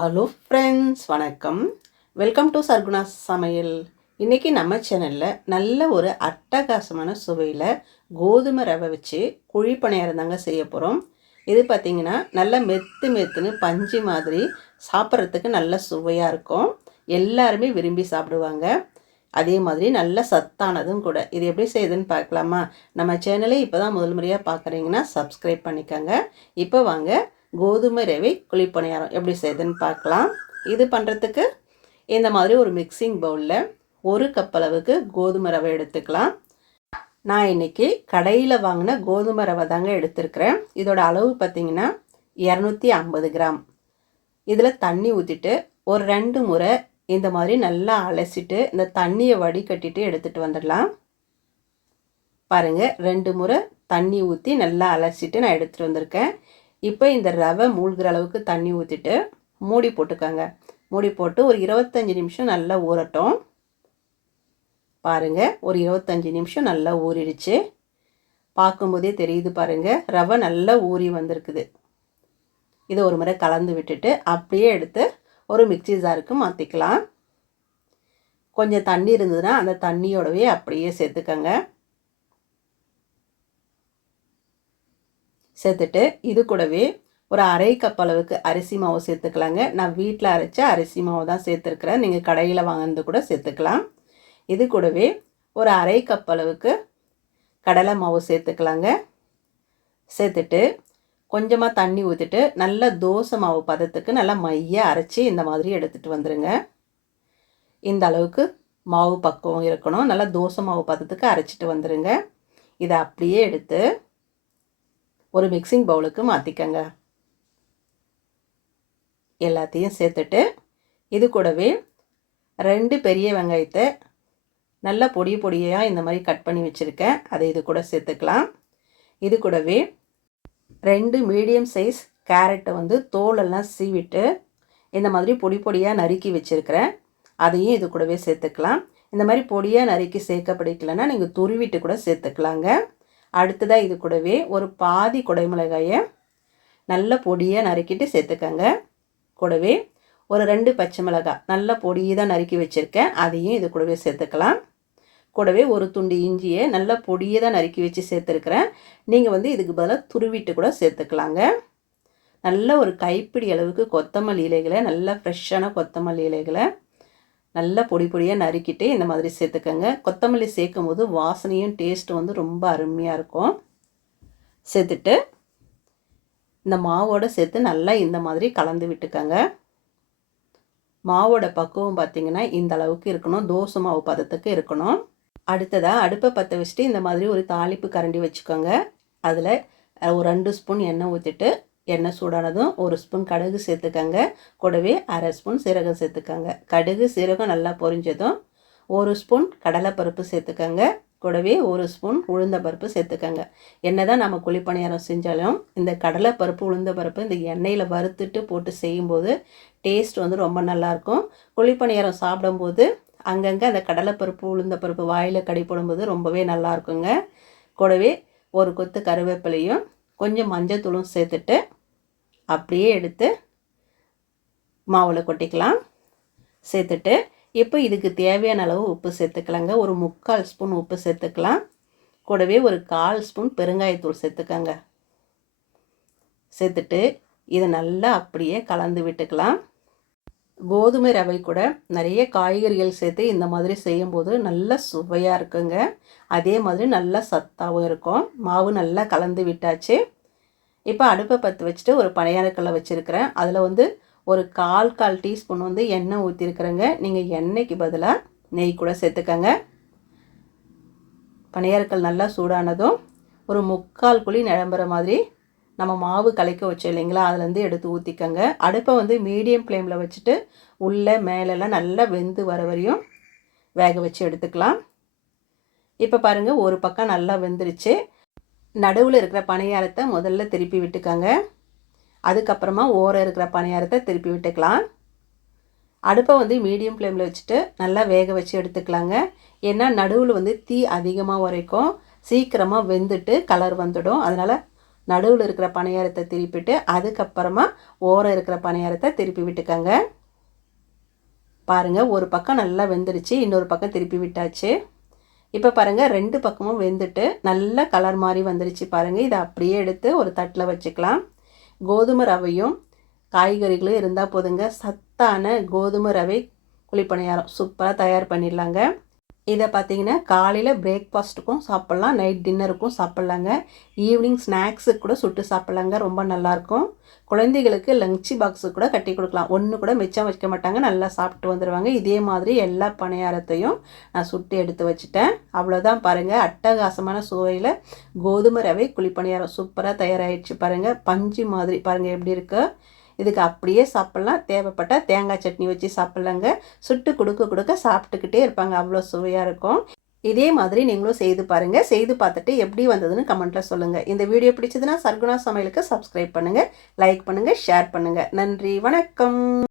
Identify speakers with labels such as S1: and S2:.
S1: Hello friends வணக்கம். Welcome to Sarguna சமையல் இன்றைக்கி நம்ம சேனலில் நல்ல ஒரு அட்டகாசமான சுவையில் கோதுமை ரவை வச்சு குழி பணியாரம் தாங்க செய்ய போகிறோம் இது பார்த்திங்கன்னா நல்ல மெத்து மெத்துன்னு பஞ்சு மாதிரி சாப்பிட்றதுக்கு நல்ல சுவையாக இருக்கும். எல்லாருமே விரும்பி சாப்பிடுவாங்க. அதே மாதிரி நல்ல சத்தானதும் கூட. இது எப்படி செய்யுதுன்னு பார்க்கலாமா? நம்ம சேனலை இப்போ தான் முதல் முறையாக பார்க்குறீங்கன்னா சப்ஸ்கிரைப் பண்ணிக்கோங்க. இப்போ வாங்க கோதுமை ரவை குழிப்பணியாரம். எப்படி செய்யுதுன்னு பார்க்கலாம். இது பண்ணுறதுக்கு இந்த மாதிரி ஒரு மிக்சிங் பவுலில் ஒரு கப் அளவுக்கு கோதுமை ரவை எடுத்துக்கலாம். நான் இன்றைக்கி கடையில் வாங்கின கோதுமை ரவை தாங்க எடுத்துருக்கிறேன். இதோட அளவு பார்த்திங்கன்னா இரநூத்தி ஐம்பது கிராம். இதில் தண்ணி ஊற்றிட்டு ஒரு ரெண்டு முறை இந்த மாதிரி நல்லா அலசிட்டு இந்த தண்ணியை வடிகட்டிட்டு எடுத்துகிட்டு வந்துடலாம். பாருங்கள் ரெண்டு முறை தண்ணி ஊற்றி நல்லா அலசிட்டு நான் எடுத்துகிட்டு வந்திருக்கேன். இப்போ இந்த ரவை மூழ்கிற அளவுக்கு தண்ணி ஊற்றிட்டு மூடி போட்டுக்கோங்க. மூடி போட்டு ஒரு இருபத்தஞ்சி நிமிஷம் நல்லா ஊறட்டும். பாருங்கள் ஒரு இருபத்தஞ்சி நிமிஷம் நல்லா ஊறிடுச்சு. பார்க்கும்போதே தெரியுது பாருங்கள் ரவை நல்லா ஊறி வந்திருக்குது. இதை ஒரு முறை கலந்து விட்டுட்டு அப்படியே எடுத்து ஒரு மிக்சி ஜாருக்கு மாற்றிக்கலாம் கொஞ்சம் தண்ணி இருந்ததுன்னா அந்த தண்ணியோடவே அப்படியே சேர்த்துக்கங்க. சேர்த்துட்டு இது கூடவே ஒரு அரை கப் அளவுக்கு அரிசி மாவு சேர்த்துக்கலாங்க. நான் வீட்டில் அரைச்ச அரிசி மாவு தான் சேர்த்துருக்குறேன். நீங்கள் கடையில் வாங்கினது கூட சேர்த்துக்கலாம். இது கூடவே ஒரு அரை கப் அளவுக்கு கடலை மாவு சேர்த்துக்கலாங்க. சேர்த்துட்டு கொஞ்சமாக தண்ணி ஊற்றிட்டு நல்ல தோசை மாவு பதத்துக்கு நல்லா மைய அரைச்சி இந்த மாதிரி எடுத்துகிட்டு வந்துடுங்க இந்த அளவுக்கு மாவு பக்குவம் இருக்கணும். நல்லா தோசை மாவு பதத்துக்கு அரைச்சிட்டு வந்துடுங்க இதை அப்படியே எடுத்து ஒரு மிக்சிங் பவுலுக்கு மாற்றிக்கங்க எல்லாத்தையும் சேர்த்துட்டு இது கூடவே ரெண்டு பெரிய வெங்காயத்தை நல்லா பொடி பொடியாக இந்த மாதிரி கட் பண்ணி வச்சுருக்கேன். அதை இது கூட சேர்த்துக்கலாம். இது கூடவே ரெண்டு மீடியம் சைஸ் கேரட்டை வந்து தோலெல்லாம் சீவிட்டு இந்த மாதிரி பொடி பொடியாக நறுக்கி வச்சுருக்கிறேன். அதையும் இது கூடவே சேர்த்துக்கலாம். இந்த மாதிரி பொடியாக நறுக்கி சேர்க்க பிடிக்கலன்னா நீங்கள் துருவிட்டு கூட சேர்த்துக்கலாங்க. அடுத்ததாக இது கூடவே ஒரு பாதி குடைமிளகாயை நல்ல பொடியாக நறுக்கிட்டு சேர்த்துக்கங்க. கூடவே ஒரு ரெண்டு பச்சை மிளகாய் நல்ல பொடியை தான் நறுக்கி வச்சுருக்கேன். அதையும் இது கூடவே சேர்த்துக்கலாம். கூடவே ஒரு துண்டு இஞ்சியை நல்லா பொடியை தான் நறுக்கி வச்சு சேர்த்துருக்குறேன். நீங்கள் வந்து இதுக்கு பதிலாக துருவிட்டு கூட சேர்த்துக்கலாங்க. நல்ல ஒரு கைப்பிடி அளவுக்கு கொத்தமல்லி இலைகளை நல்லா ஃப்ரெஷ்ஷான கொத்தமல்லி இலைகளை நல்லா பொடி பொடியாக நறுக்கிட்டு இந்த மாதிரி சேர்த்துக்கோங்க. கொத்தமல்லி சேர்க்கும் போது வாசனையும் டேஸ்ட்டும் வந்து ரொம்ப அருமையாக இருக்கும். சேர்த்துட்டு இந்த மாவோடு சேர்த்து நல்லா இந்த மாதிரி கலந்து விட்டுக்கோங்க. மாவோட பக்குவம் பார்த்திங்கன்னா இந்த அளவுக்கு இருக்கணும். தோசை மாவு பதத்துக்கு இருக்கணும். அடுத்ததாக அடுப்பை பற்ற வச்சுட்டு இந்த மாதிரி ஒரு தாளிப்பு கரண்டி வச்சுக்கோங்க. அதில் ஒரு ரெண்டு ஸ்பூன் எண்ணெய் ஊற்றிட்டு எண்ணெய் சூடானதும் ஒரு ஸ்பூன் கடுகு சேர்த்துக்கங்க. கூடவே அரை ஸ்பூன் சீரகம் சேர்த்துக்கங்க. கடுகு சீரகம் நல்லா பொரிஞ்சதும் ஒரு ஸ்பூன் கடலைப்பருப்பு சேர்த்துக்கங்க. கூடவே ஒரு ஸ்பூன் உளுந்த பருப்பு சேர்த்துக்கங்க. என்ன தான் நம்ம குழிப்பணியாரம் செஞ்சாலும் இந்த கடலைப்பருப்பு உளுந்த பருப்பு இந்த எண்ணெயில் வறுத்துட்டு போட்டு செய்யும்போது டேஸ்ட் வந்து ரொம்ப நல்லாயிருக்கும். குழிப்பணியாரம் சாப்பிடும்போது அங்கங்கே அந்த கடலைப்பருப்பு உளுந்த பருப்பு வாயில் கடி போடும்போது ரொம்பவே நல்லா இருக்குங்க கூடவே ஒரு கொத்து கருவேப்பிலையும் கொஞ்சம் மஞ்சத்தூளும் சேர்த்துட்டு அப்படியே எடுத்து மாவில் கொட்டிக்கலாம். சேர்த்துட்டு இப்போ இதுக்கு தேவையான அளவு உப்பு சேர்த்துக்கலாங்க. ஒரு முக்கால் ஸ்பூன் உப்பு சேர்த்துக்கலாம். கூடவே ஒரு கால் ஸ்பூன் பெருங்காயத்தூள் சேர்த்துக்கங்க. சேர்த்துட்டு இதை நல்லா அப்படியே கலந்து விட்டுக்கலாம். கோதுமை ரவை கூட நிறைய காய்கறிகள் சேர்த்து இந்த மாதிரி செய்யும்போது நல்ல சுவையாக இருக்குங்க. அதே மாதிரி நல்லா சத்தாகவும் இருக்கும். மாவு நல்லா கலந்து விட்டாச்சு. இப்போ அடுப்பை பற்ற வச்சுட்டு ஒரு பணியாரக்கல்லை வச்சுருக்கிறேன். அதில் வந்து ஒரு கால் கால் டீஸ்பூன் வந்து எண்ணெய் ஊற்றிருக்கிறேங்க நீங்கள் எண்ணெய்க்கு பதிலாக நெய் கூட சேர்த்துக்கங்க. பணியாரக்கல் நல்லா சூடானதும் ஒரு முக்கால் குழி நிரம்புற மாதிரி நம்ம மாவு கலைக்க வச்சோம் இல்லைங்களா? அதுலேருந்து எடுத்து ஊற்றிக்கங்க அடுப்பை வந்து மீடியம் ஃப்ளேமில் வச்சுட்டு உள்ளே மேலெல்லாம் நல்லா வெந்து வர வரையும் வேக வச்சு எடுத்துக்கலாம். இப்போ பாருங்கள் ஒரு பக்கம் நல்லா வெந்துருச்சு. நடுவில் இருக்கிற பணியாரத்தை முதல்ல திருப்பி விட்டுக்கோங்க. அதுக்கப்புறமா ஓரம் இருக்கிற பணியாரத்தை திருப்பி விட்டுக்கலாம். அடுப்பை வந்து மீடியம் ஃப்ளேமில் வச்சுட்டு நல்லா வேக வச்சு எடுத்துக்கலாங்க. ஏன்னா நடுவில் வந்து தீ அதிகமாக வரைக்கும் சீக்கிரமாக வெந்துட்டு கலர் வந்துடும். அதனால் நடுவில் இருக்கிற பணியாரத்தை திருப்பிட்டு அதுக்கப்புறமா ஓரம் இருக்கிற பணியாரத்தை திருப்பி விட்டுக்கோங்க. பாருங்கள் ஒரு பக்கம் நல்லா வெந்துருச்சு இன்னொரு பக்கம் திருப்பி விட்டாச்சு. இப்போ பாருங்கள் ரெண்டு பக்கமும் வெந்துட்டு நல்ல கலர் மாதிரி வந்துருச்சு பாருங்கள் இதை அப்படியே எடுத்து ஒரு தட்டில் வச்சுக்கலாம். கோதுமை ரவையும் காய்கறிகளும் இருந்தால் போதுங்க. சத்தான கோதுமை ரவை குழிப்பணியாரம். சூப்பராக தயார் பண்ணிடலாங்க. இதை பார்த்தீங்கன்னா காலையில் பிரேக்ஃபாஸ்ட்டுக்கும் சாப்பிட்லாம் நைட் டின்னருக்கும் சாப்பிட்லாங்க. ஈவினிங் ஸ்நாக்ஸுக்கு கூட சுட்டு சாப்பிட்லாங்க ரொம்ப நல்லாயிருக்கும். குழந்தைகளுக்கு லஞ்ச் பாக்ஸு கூட கட்டி கொடுக்கலாம். ஒன்று கூட மிச்சம் வைக்க மாட்டாங்க நல்லா சாப்பிட்டு வந்துடுவாங்க இதே மாதிரி எல்லா பணியாரத்தையும் நான் சுட்டு எடுத்து வச்சுட்டேன். அவ்வளோதான் பாருங்கள் அட்டகாசமான சுவையில் கோதுமை ரவை குழிப்பணியாரம். சூப்பராக தயாராகிடுச்சு பாருங்கள் பஞ்சு மாதிரி. பாருங்கள் எப்படி இருக்குது இதுக்கு அப்படியே சாப்பிட்லாம். தேவைப்பட்டால் தேங்காய் சட்னி வச்சு சாப்பிட்லாங்க. சுட்டு கொடுக்க கொடுக்க சாப்பிட்டுக்கிட்டே இருப்பாங்க. அவ்வளோ சுவையாக இருக்கும். இதே மாதிரி நீங்களும் செய்து பாருங்கள் செய்து பார்த்துட்டு எப்படி வந்ததுன்னு கமெண்ட்டில் சொல்லுங்கள் இந்த வீடியோ பிடிச்சதுன்னா சர்க்குணா சமையலுக்கு சப்ஸ்கிரைப் பண்ணுங்கள் லைக் பண்ணுங்கள் ஷேர் பண்ணுங்கள் நன்றி. வணக்கம்.